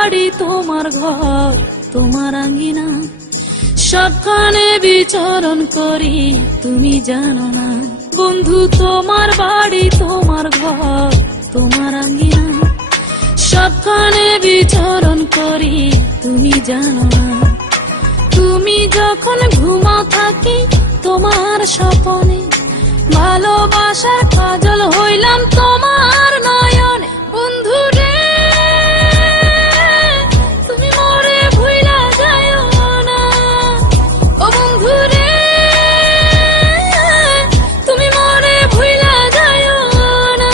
বাড়ি তোমার ঘর তোমার আঙ্গিনা, সবখানে বিচরণ করি তুমি জানো না। বন্ধু তোমার বাড়ি তোমার ঘর তোমার আঙ্গিনা, সবখানে বিচরণ করি তুমি জানো না। তুমি যখন ঘুমাও থাকি তোমার স্বপনে, ভালোবাসার কাজল হইলাম তোমার নয়নে। বন্ধু রে তুমি মরে ভুইলা যাইও না, ও বন্ধু রে তুমি মরে ভুইলা যাইও না।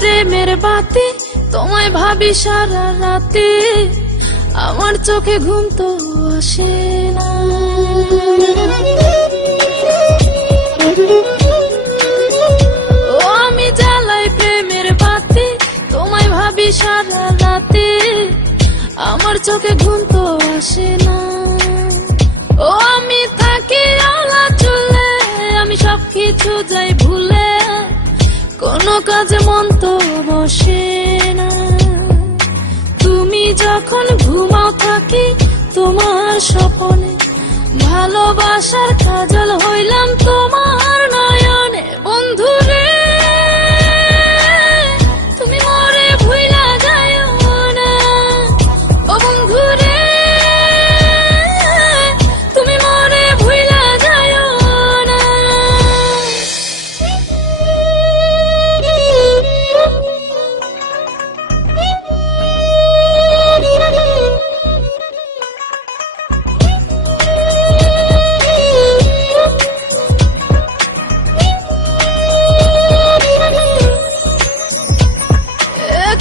প্রেমের বাতি তোমায় ভাবি সারা রাতে, আমার চোখে ঘুম তো আসে না। ও আমি জ্বালাই প্রেমের বাতি তোমায় ভাবি সারা রাতে, আমার চোখে ঘুম তো আসে না। ও আমি থাকি আলা চুলে, আমি সবকিছু যাই ভুলে, কোনো কাজে মন তো বসে না। তুমি যখন ঘুমাও থাকি তোমার স্বপনে, ভালোবাসার কাজল হইলাম তোমার নয়নে। বন্ধু রে তুমি মরে ভুইলা যাইও না, ও বন্ধু রে তুমি মরে ভুইলা যাইও না।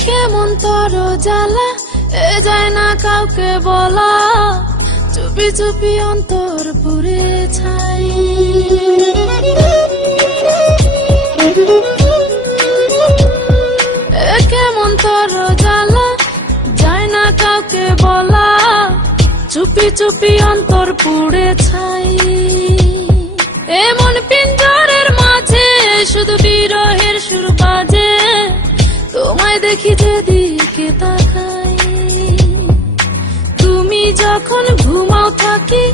কেমন তর জ্বালা এ যায় না কাউকে বলা, চুপি চুপি অন্তর পুড়ে ছাই। কেমন তর জ্বালা যায় না কাউকে বলা, চুপি চুপি অন্তর পুড়ে ছাই। এমন পিঞ্জরের মাঝে শুধু বিরহের সুর বাজে, তোমায় দেখি যেদিকে তাকাই। তুমি যখন ঘুমাও থাকি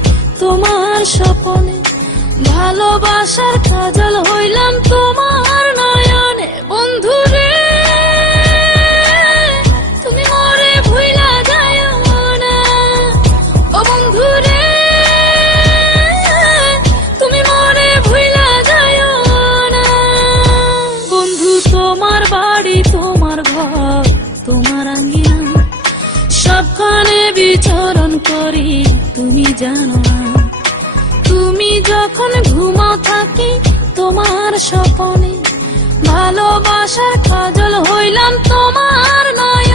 তোমার স্বপনে, ভালোবাসার কাজল হইলাম তোমার নয়নে। বন্ধু রে তুমি মরে ভুইলা যাইও না, ও বন্ধু রে তুমি মরে ভুইলা যাইও না। বন্ধু তোমার বাড়ি তোমার ঘর তোমার আঙ্গিনা, সবখানে বিচরণ করি তুমি জানো না। তুমি যখন ঘুমাও থাকি তোমার স্বপনে, ভালোবাসার কাজল হইলাম তোমার নয়।